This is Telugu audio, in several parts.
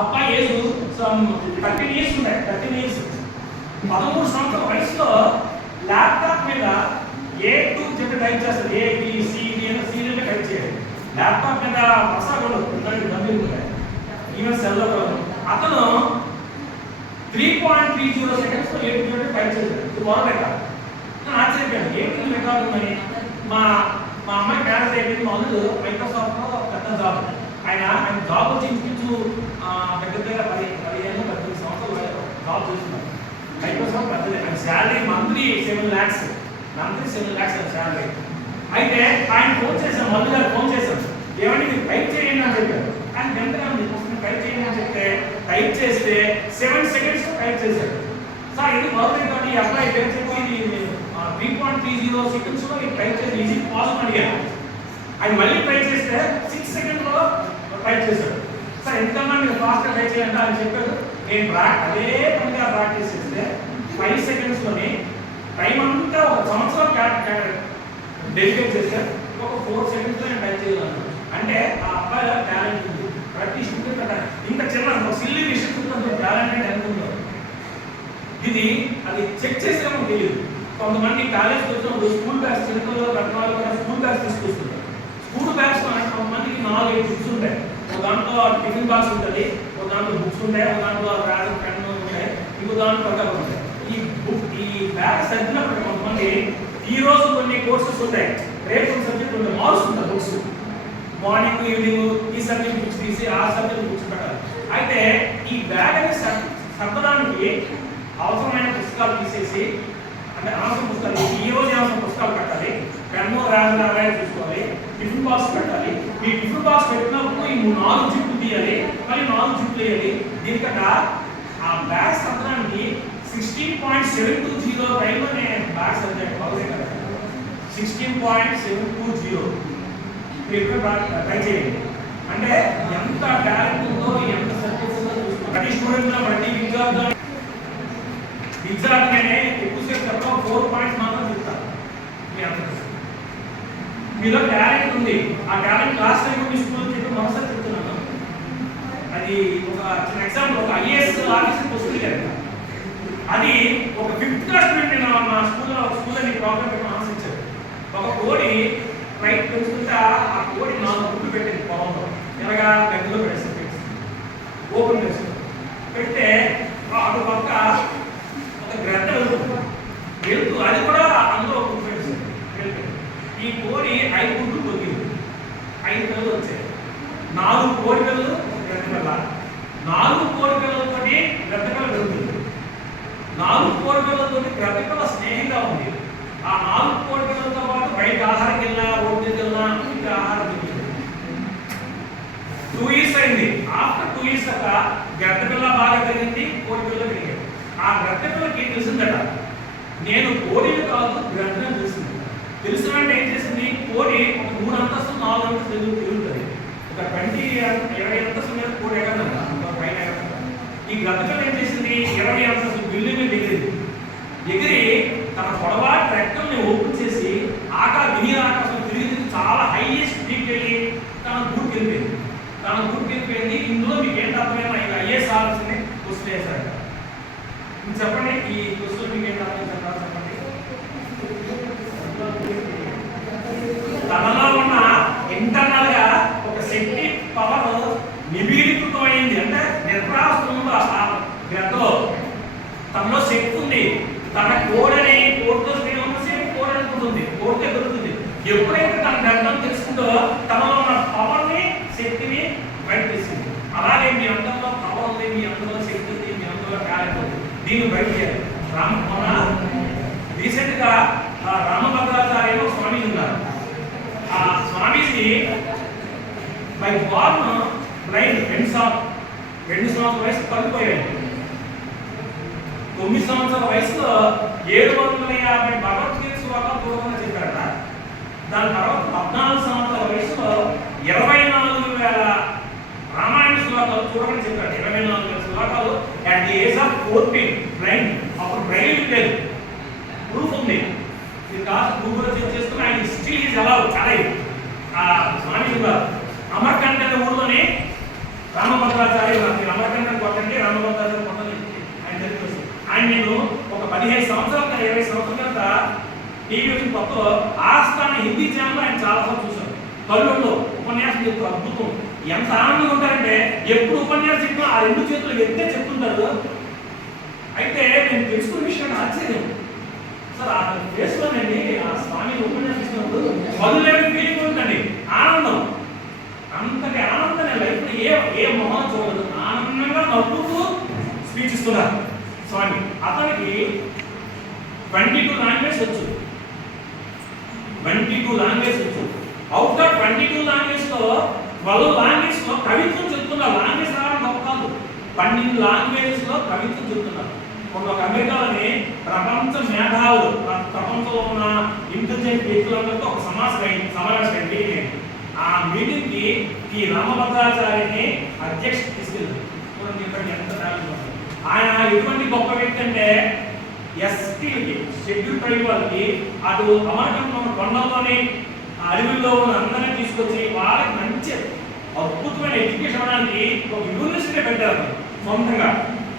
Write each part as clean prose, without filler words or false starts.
అబ్బాయి ఏజ్ సమ్ 13 ఇయర్స్ ఉన్నాయి. 13 ఇయర్స్ 13 సంవత్సరాల వయసులో ల్యాప్టాప్ మీద ఏ టు జెడ్ టైప్ చేస్తారు. ఏ బి సి డి అని సీరియల్గా టైప్ చేయాలి. ల్యాప్టాప్ మీద మసాలు డబ్బులు ఉంటాయి. ఈవెన్ సెల్లో అతను 3.30 సెకండ్స్లో ఏ టు జెడ్ టైప్ చేశాడు. ఇది మొదలెక్క ఆశ్చర్యపోయాను. ఏంటి రికార్డు ఉందని. మా అమ్మాయి మ్యారేజ్ అయిపోయింది. మొదలు మైక్రోసాఫ్ట్లో పెద్ద జాబ్. ఆయన జాబ్ వచ్చి ఇంచుమించు దగ్గర 15 సంవత్సరాలు జాబ్ చేస్తున్నారు. మైక్రోసాఫ్ట్ పెద్దది. ఆయన శాలరీ మంత్లీ 7 lakhs ఆయన శాలరీ. అయితే ఆయన ఫోన్ చేశాం, మళ్ళీ గారు ఫోన్ చేశాం. ఏమంటే మీరు టైప్ చేయండి అని చెప్పారు. ఆయన వెంటనే టైప్ చేయండి అని చెప్తే టైప్ చేస్తే 7 seconds టైప్ చేశాడు. సార్ ఇది మొదలైతే ఈ అబ్బాయి పేరు చెప్పి 3.30 సెకండ్స్లో టైప్ చేసి ఈజీ పాజిటివ్ అడిగాను. ఆయన మళ్ళీ టైప్ చేస్తే 6 secondsలో టైప్ చేశాడు. సార్ ఎంతకన్నా మీరు ఫాస్ట్గా టైప్ చేయాలంటే ఆయన చెప్పారు. నేను అదే పనిగా ప్రాక్టీస్ చేస్తే 5 secondsలోని టైం అంతా ఒక సంవత్సరం డెడికేట్ చేస్తే ఒక 4 secondsలో నేను టైప్ చేయగలను. అంటే ఆ అబ్బాయిలో టాలెంట్ ఉంది. ప్రతి స్టూడెంట్ అంటే ఇంత చిన్న సిల్లీ విషయం టాలెంట్ అంటే ఎంత ఉందో ఇది అది చెక్ చేసేమో తెలియదు. కొంతమంది కాలేజ్కి వచ్చినప్పుడు స్కూల్ బ్యాగ్స్ చిన్నపిల్లలు రత్నాలు కూడా స్కూల్ బ్యాగ్స్ తీసుకొస్తున్నారు. స్కూల్ బ్యాగ్స్ కొంతమందికి 4-5 బుక్స్ ఉంటాయి. ఒక దాంట్లో టిఫిన్ బాక్స్ ఉంటుంది, ఒక దాంట్లో బుక్స్ ఉంటాయి, ఒక దాంట్లో రాజు పెన్ను ఉంటాయి, ఇంకో దాంట్లో ప్రకారం ఉంటాయి. ఈ బ్యాగ్ సర్దినప్పుడు కొంతమంది ఈ రోజు కొన్ని కోర్సెస్ ఉంటాయి, రేపు కొన్ని సబ్జెక్ట్ ఉంటాయి, మారుస్తుంటారు బుక్స్. మార్నింగ్ ఈవినింగ్ ఈ సబ్జెక్ట్ బుక్స్ తీసి ఆ సబ్జెక్ట్ బుక్స్ పెట్టాలి. అయితే ఈ బ్యాగ్ అనేది సర్దడానికి అవసరమైన పుస్తకాలు తీసేసి, అంటే అవసరం పుస్తకాలు ఈ రోజు అవసరం పుస్తకాలు పెట్టాలి, పెన్ను రాజు చూసుకోవాలి, టిఫిన్ బాక్స్ పెట్టాలి. ఈ టిఫిన్ బాక్స్ పెట్టినప్పుడు ఈ 4 జిప్లు తీయాలి, మళ్ళీ 4 జిప్లు వేయాలి. దీనికన్నా ఆ బ్యాగ్ సర్దడానికి 16.720 టైంలో నేను బ్యాగ్ సర్దాను. బాగుంది కదా, 16.720 మీరు ట్రై చేయండి. అంటే ఎంత టాలెంట్ ఉందో, ఎంత సబ్జెక్ట్ ఉందో చూసుకోండి. ప్రతి స్టూడెంట్లో ప్రతి విద్యార్థినే ఎక్కువసేపు చెప్పడం 4 points మాత్రం చెప్తాను. మీ అందరూ మీలో టాలెంట్ ఉంది. ఆ టాలెంట్ లాస్ట్ టైం మీ స్కూల్ చెప్పి మరోసారి చెప్తున్నాను. అది ఒక చిన్న ఎగ్జాంపుల్. ఒక IAS ఆఫీసర్ వస్తుంది కదా, అది ఒక 5th class స్టూడెంట్ మా స్కూల్లో నీ ప్రాబ్లం పెట్టి ఆన్సర్. ఒక కోడి రైట్ పెంచుకుంటా ఆ కోడి 4 గుడ్లు పెట్టింది పొలంలో. ఎలాగా గదిలో పెట్టేసి ఓపెన్ చేసి పెడితే అటు పక్క ఒక గ్రద్ద వెళ్తూ అది కూడా అందులో గుడ్లు పెట్టేసి ఈ కోడి 5 గుడ్లు తొక్కింది. 5 పిల్లలు వచ్చాయి. 4 కోడి పిల్లలు గ్రద్ద పిల్ల. 4 కోడి పిల్లలతో గ్రద్ద పిల్ల వెళ్తుంది. 4 కోడి పిల్లలతో గ్రద్ద పిల్ల స్నేహంగా ఉంది. ఆ 4 కోడి పిల్లలతో పాటు బయట ఆహారం వెళ్ళినా, రోడ్డు వెళ్ళినా ఇంకా ఆహారం తింటుంది. 2 years అయింది. ఆఫ్టర్ 2 years దాకా గద్ద పిల్ల బాగా పెరిగింది, కోడి పిల్ల పెరిగింది. ఆ గద్ద పిల్లకి ఏం తెలిసిందట, నేను కోడిని కాదు గ్రద్దను తెలిసింది. తెలిసినంటే ఏం చేసింది, కోడి ఒక 3 అంతస్తులు 4 అంతస్తులు తిరుగుతుంది. ఒక 20 అంతస్తుల మీద కోడి ఎగరదంట, పైన ఎగరదంట. ఈ గద్ద పిల్ల ఏం చేసింది, 20 అంతస్తులు బిల్డింగ్ మీద ఎగిరింది. ఎగిరి తన పొడవాటి రెక్కల్ని ఓపెన్ చేసి ఆకాశం తిరిగి చాలా హైయెస్ట్ పీక్ వెళ్ళి తన గూడుకి వెళ్ళిపోయింది. ఇందులో మీకు ఏంటి అర్థమైనా ఇక IAS ఆలోచన క్వశ్చన్ వేశారు. చెప్పండి, ఈ క్వశ్చన్ మీకు ఏంటి అర్థం చెప్పండి. తనలో ఉన్న ఇంటర్నల్ గా ఒక శక్తి పవర్ నిబీడితమైంది. అంటే నిర్ప్రాసంలో గ్రద్దలో తనలో శక్తి ఉంది. తన కోడని కోడితో సేపు కోడి అనుకుంటుంది, కోడితే దొరుకుతుంది. ఎప్పుడైతే తన గ్రంథం తెలుసుకుందో తనలో ఉన్న పవర్ని, శక్తిని బయట తీసింది. అలాగే మీ అందరిలో పవర్ ఉంది, మీ అందరిలో శక్తి ఉంది, మీ అందరిలో టాలెంట్ ఉంది. దీన్ని బయట చేయాలి. రీసెంట్ గా రామభద్రాచార్య స్వామి ఉన్నారు. ఆ స్వామీజీ బై బార్న్ బ్లైండ్ 2 సంవత్సరాల వయసు పడిపోయాడు. 9 సంవత్సరాల వయసులో 750 భగవద్గీత శ్లోకాలు పూర్వంగా చెప్పారట. దాని తర్వాత 14 సంవత్సరాల వయసులో 24,000 రామాయణ శ్లోకాలు చూడమని చెప్పారు. 24,000 శ్లోకాలు at the age of 14 blind. అప్పుడు బ్రెయిన్ లేదు, ప్రూఫ్ ఉంది. ఇది కాదు గూగుల్లో చెక్ చేసుకుని ఆయన స్టిల్ ఈజ్ అలౌడ్. చాలా స్వామి గారు అమర్కంట అనే ఊళ్ళోనే 14 సంవత్సరాల వయసులో 750 భగవద్గీత శ్లోకాలు పూర్వంగా చెప్పారు. 24 సంవత్సరాల వయసులో 24,000 రామాయణ శ్లోకాలు. 14 సంవత్సరాల వయసులో 750 భగవద్గీత శ్లోకాలు రామభద్రాచార్య అమరకంఠం కొట్టండి, రామభద్రాచార్య కొట్టండి ఆయన తెలియదు. ఆయన నేను ఒక 15 సంవత్సరాల 20 సంవత్సరాల టీవీ వచ్చిన కొత్తలో ఆస్థాన హిందీ ఛానల్ ఆయన చాలాసార్లు చూశాను. కళ్ళల్లో ఉపన్యాసం చెప్తూ అద్భుతం, ఎంత ఆనందంగా ఉంటారంటే ఎప్పుడు ఉపన్యాసం చెప్పినా ఆ 2 చేతులు ఎత్తే చెప్తుంటారు. అయితే నేను తెలుసుకున్న విషయం ఆశ్చర్యం సార్, ఆ ఫేస్లోనండి ఆ స్వామి ఉపన్యాసిస్తున్నప్పుడు మధులేని ఫీలింగ్ ఉందండి, ఆనందం. అంతటి ఆనందం నేను లైఫ్లో ఏ మొహం చూడదు, ఆనందంగా నవ్వుతూ స్పీచ్ ఇస్తున్నారు స్వామి. అతనికి 22 లాంగ్వేజ్ వచ్చు, 22 లాంగ్వేజ్ వచ్చు. అవుట్ ఆఫ్ 22 లాంగ్వేజ్ లో 12 లాంగ్వేజ్ లో కవిత్వం చెప్తున్నారు. లాంగ్వేజ్ రావడం గొప్ప కాదు, 12 లాంగ్వేజ్ లో కవిత్వం చెప్తున్నారు. ఒక అమెరికాలోని ప్రపంచ మేధావులు, ప్రపంచంలో ఉన్న ఇంటెలిజెంట్ వ్యక్తులందరితో ఒక సమావేశం అయింది. ఆ మీటింగ్ కి ఈ రామభద్రాచార్యని అధ్యక్ష తీసుకెళ్ళారు. చూడండి ఇక్కడ ఎంత టాలెంట్. ఆయన ఎటువంటి గొప్ప వ్యక్తి అంటే ఎస్టీలకి, షెడ్యూల్ ట్రైబ్ వాళ్ళకి అటు అమరకంలో కొండల్లోని అడవుల్లో ఉన్న అందరినీ తీసుకొచ్చి వాళ్ళకి మంచి అద్భుతమైన ఎడ్యుకేషన్ అవడానికి ఒక యూనివర్సిటీ పెట్టారు. సొంతంగా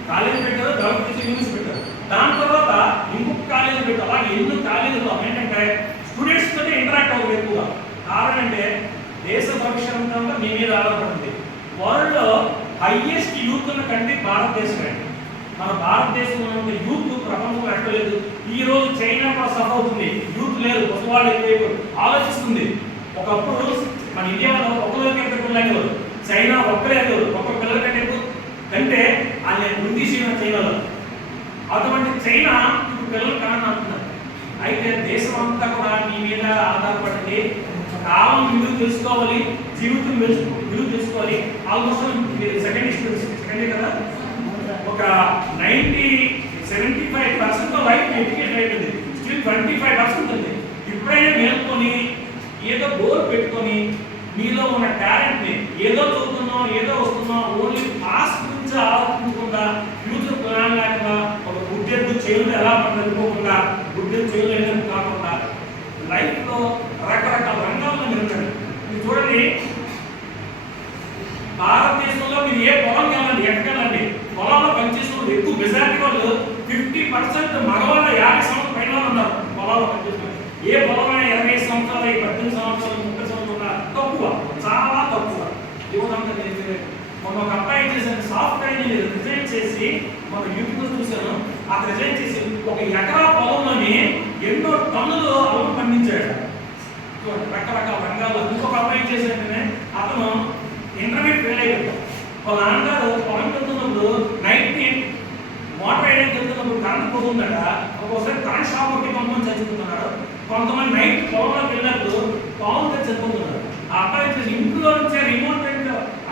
కాలేజీ పెట్టారు, గవర్నమెంట్ యూనివర్సిటీ పెట్టారు. దాని తర్వాత ఇంకొక కాలేజీ పెట్టారు. అలాగే ఎన్నో కాలేజీలు ఏంటంటే స్టూడెంట్స్ తోటి ఇంటరాక్ట్ అవ్వదు ఎక్కువగా. కారణం అంటే దేశ భవిష్యత్తు అంతా మీ మీద ఆధారపడింది. వరల్డ్ లో హైయెస్ట్ యూత్ ఉన్న కంట్రీ భారతదేశమే. మన భారతదేశంలో ఉన్న యూత్ ప్రపంచంలో ఎక్కలేదు. ఈ రోజు చైనా కూడా సఫర్ అవుతుంది, యూత్ లేదు, ముసలివాళ్ళు ఎక్కువ ఆలోచిస్తుంది. ఒకప్పుడు మన ఇండియాలో ఒక్కరికి ఎంత పిల్లలు, చైనా ఒక్కలేదు, ఒక్క పిల్లల కంటే ఎక్కువ కంటే ఆయన వృద్ధి చైనాలో. అటువంటి చైనా ఇప్పుడు పిల్లలు కారణం అంటున్నారు. అయితే దేశం అంతా కూడా మీ మీద ఆధారపడింది. కాలం విలువ తెలుసుకోవాలి, జీవితం విలువ తెలుసుకోవాలి. ఆల్మోస్ట్ సెకండ్ కదా, ఒక 75% లైఫ్ ఎడ్యుకేషన్ అయిపోయింది. స్టిల్ 25% ఉంది. ఇప్పుడైనా మేల్కొని ఏదో గోల్ పెట్టుకొని మీలో ఉన్న టాలెంట్ని ఏదో చదువుతున్నాం, ఏదో వస్తున్నాం, ఓన్లీ పాస్ గురించి ఆలోచించకుండా, ఫ్యూచర్ ప్లాన్ లేకుండా, ఒక గుడ్డెద్దు చేయులు ఎలా పడుకోకుండా, గుడ్డెద్దు చేయులు వెళ్ళడం కాకుండా లైఫ్లో రకరకాల రంగాల్లో నిలుస్తారు. మీరు చూడండి, భారతదేశంలో మీరు ఏ పొలం వెళ్ళండి, ఎక్కడికెళ్ళండి, పొలంలో పనిచేస్తున్న ఎక్కువ మెజారిటీ వాళ్ళు 50% మగవాళ్ళ 50 సంవత్సరాల పైన ఉన్నారు పొలాల్లో పనిచేస్తున్నారు. ఏ పొలమైనా 20 సంవత్సరాలు, 18 సంవత్సరాలు, 30 సంవత్సరాలు ఉన్నారు, తక్కువ, చాలా తక్కువ. మొన్న ఒక అబ్బాయి చేసిన సాఫ్ట్వేర్ ఇంజనీర్ రిజైన్ చేసి మన యూట్యూబ్లో చూశాను. అతను రిజైన్ చేసి 1 ఎకరా పొలంలోని ఎన్నో టన్నులు అల్లం పండించాడు. రకరకాల రంగాల్లో. ఇంకొక అబ్బాయి చేసినట్టునే అతను ఇంటర్మీడియట్ ఫెయిల్ అయిపోయాడు. వాళ్ళ నాన్నగారు పొలం వెళ్తున్నప్పుడు నైట్ మోటార్ వేయడానికి వెళ్తున్నప్పుడు కరెంట్ పోతుందట. ఒక్కోసారి కరెంట్ షాక్ కొట్టి కొంతమంది చచ్చిపోతున్నాడు, కొంతమంది నైట్ పొలంలోకి వెళ్ళినప్పుడు పావులు చచ్చిపోతున్నారు. ఆ అబ్బాయి ఇంట్లో నుంచే రిమోట్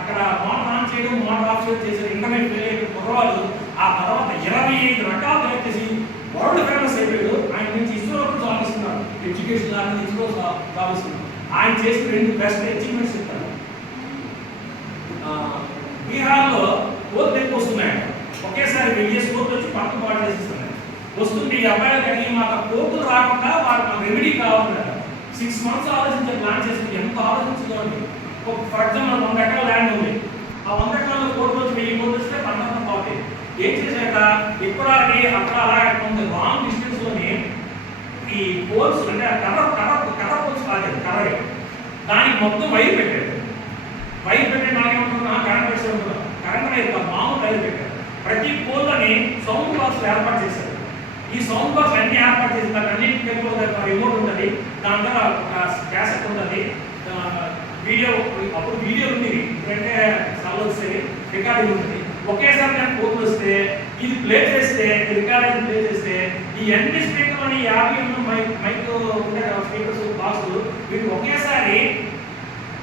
అక్కడ మోటార్ ఆన్ చేయడం, మోటార్ ఆఫ్ చేయడం చేశారు. ఇంటర్మీడియట్ ఫెయిల్ అయిపోయిన కుర్రవాళ్ళు ఆ తర్వాత 25 రకాలు తయారు చేసి వరల్డ్ ఫేమస్ అయిపోయాడు. ఆయన నుంచి ఇస్రోలో జాబ్ ఇస్తున్నారు, ఎడ్యుకేషన్ లాగా ఇస్రో జాబ్ ఇస్తున్నారు. ఆయన చేసిన 2 బెస్ట్ అచీవ్మెంట్స్ ఇస్తారు. బీహార్లో కోర్టు ఎక్కువ వస్తున్నాయి, ఒకేసారి 1000 కోర్టులు వచ్చి పక్కన పాటు చేసిస్తున్నాయి. వస్తుంటే ఈ అబ్బాయిలు కానీ మాకు కోర్టులు రాకుండా వాళ్ళకి మాకు రెమెడీ కావాలి. 6 months ఆలోచించే ప్లాన్ చేసి ఎంత ఆలోచించుకోండి. ఫర్ ఎగ్జాంపుల్ 100 ఎకరాల ల్యాండ్ ఉంది. ఆ 100 ఎకరాల కోర్టు వచ్చి 1000 కోర్టు వస్తే పంట పోతాయి. ఏం చేశాక ఇక్కడ అక్కడ అలాగే కొంత లాంగ్ డిస్టెన్స్ లోని ఈ పోల్స్ అంటే కర్ర పోల్స్ కాదు, కర్ర దానికి మొత్తం వైర్ పెట్టారు. వైర్ పెట్టి నాకేమంటున్నా కరెంట్ వేసి ఉంటున్నాం, కరెంట్ వైర్ మామూలు వైర్ పెట్టారు. ప్రతి పోల్లోని సౌండ్ బాక్స్ ఏర్పాటు చేశారు. ఈ సౌండ్ బాక్స్ అన్ని ఏర్పాటు చేసి దానికి అన్నింటికి రిమోట్ ఉంటుంది, దాని ద్వారా క్యాసెట్ ఉంటుంది, వీడియో, అప్పుడు వీడియో ఉంది, ఇప్పుడంటే చాలా వస్తుంది, రికార్డింగ్ ఉంటుంది. ఒకేసారి నేను కోర్టు వస్తే ఇది ప్లే చేస్తే, రికార్డింగ్ ప్లే చేస్తే ఈ అన్ని స్పీకర్లోని 50 మైక్ స్పీకర్స్ బాక్స్ వీటికి ఒకేసారి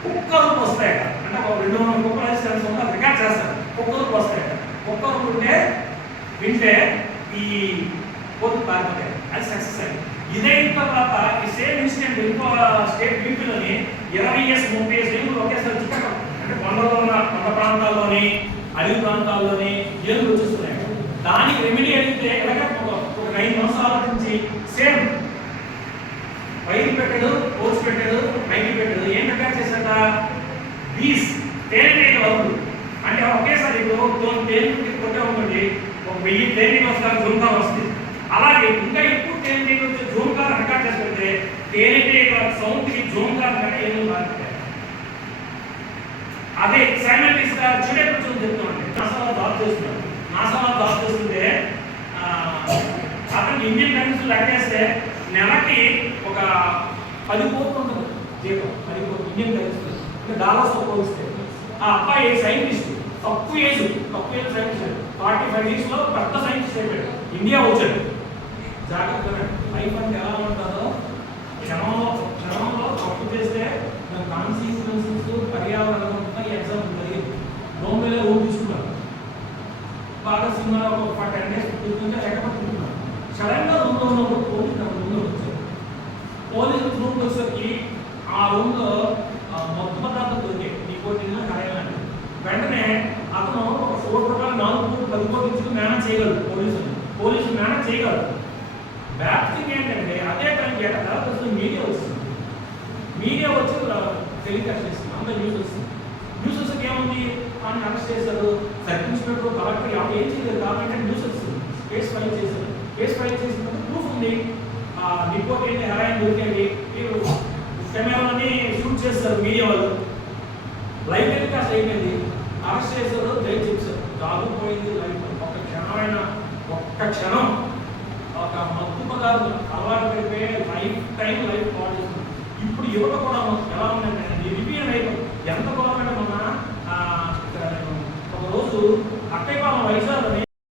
కుక్కలు వస్తాయట. అంటే ఒక 200 కుక్కలు వేస్తే రికార్డ్ చేస్తారు, కుక్కలు వస్తాయట. కుక్కలు ఉంటే వింటే ఈ కోర్టు పారిపోతాయి. అది సక్సెస్ అయింది. ఇదైన తర్వాత ఈ సేమ్ ఇన్సిడెంట్ ఇంకో స్టేట్ యూపీలోని 20 years 30 years ఏళ్ళు ఒకేసారి చిక్కడం. అంటే కొండ ప్రాంతాల్లోని, అడవి ప్రాంతాల్లోని ఏళ్ళు వచ్చేస్తున్నాయి. దానికి రెమెడీ అడిగితే ఎలాగ ఒక 9 months ఆలోచించి సేమ్ వైర్ పెట్టాడు, పోల్స్ పెట్టాడు, మైకి పెట్టాడు. ఏం రికార్డ్ చేశాక బీస్ తేనెటీగ వరకు, అంటే సార్ ఇప్పుడు తేనె కొట్టామనుకోండి, ఒక 1000 తేనెలు వస్తారు, జూమ్కార్ వస్తుంది. అలాగే ఇంకా ఎక్కువ తేనె వచ్చే జూమ్కార్ రికార్డ్ చేసుకుంటే తేనెటీగ సౌండ్కి జూమ్కార్ కంటే ఏమో బాగుంటాయి. అదే సైమల్టేనియస్ గా చూడేప్పుడు చెప్తున్నామండి. నాసాలో జాబ్ చేస్తున్నాడు. నాసాలో జాబ్ చేస్తుంటే అతను ఇండియన్ కరెన్సీ లెక్కేస్తే నెలకి ఒక 10 కోట్లు ఉంటుంది జీతం. 10 కోట్లు ఇండియన్ కరెన్సీ, ఇంకా డాలర్స్తో పోలిస్తే. ఆ అబ్బాయి సైంటిస్ట్, తక్కువ ఏజ్ సైంటిస్ట్, 45 years లో పెద్ద సైంటిస్ట్ అయిపోయాడు, ఇండియా వచ్చాడు. జాగ్రత్తగా లైఫ్ అంటే ఎలా ఉంటుందో, క్షణంలో తప్పు చేస్తే కాన్సిక్వెన్సెస్ పర్యావరణం ఎగ్జామ్ ఉంటుంది. రూమ్లో రూమ్ తీసుకున్నాను, బాగా సినిమా ఒక 10 days కూర్చుంటే ఎక్కడుకుంటున్నాను. సడన్గా రూమ్లో ఉన్నప్పుడు రూమ్లో వచ్చారు. పోలీసులు రూమ్కి వచ్చేసరికి ఆ రూమ్లో మొత్తం పదార్థం దొరికాయి, నికోటిన్ కాయాలని. వెంటనే అతను ఒక 4 రూపాయలు 4 కోట్లు 10 కోట్లు ఇచ్చి మేనేజ్ చేయగలరు. పోలీసులు మేనేజ్ చేయగలరు. బ్యాడ్ థింగ్ ఏంటంటే అదే టైంకి తర్వాత మీడియా వస్తుంది. మీడియా వచ్చి టెలికాస్ట్ చేస్తుంది, అంత న్యూస్ వస్తుంది. న్యూస్ వస్తే ఏముంది, ఆయన అరెస్ట్ చేశారు, సబ్ ఇన్స్పెక్టర్ కలెక్టర్ ఏం చేయలేదు కాబట్టి న్యూస్ వస్తుంది. కేసు ఫైల్ చేశారు. కేసు ఫైల్ చేసినప్పుడు ప్రూఫ్ ఉంది, రిపోర్ట్ ఏంటి, హెరాయిన్ దొరికేది. మీరు కెమెరాలని షూట్ చేస్తారు మీడియా వాళ్ళు, లైవ్ టెలికాస్ట్ అయిపోయింది. అరెస్ట్ చేశారు, జైలు చేశారు, జాబ్ పోయింది. లైఫ్ ఒక్క క్షణం ఒక మత్తు పదార్థం అలవాటు పడిపోయి లైఫ్ పాడు చేస్తుంది. ఇప్పుడు యువత కూడా ఎలా ఉందంటే రిపీట్ అయిపోయింది. ఎంత గవర్నమెంట్ మొన్న ఒక రోజు అక్కయ్య వైజాగ్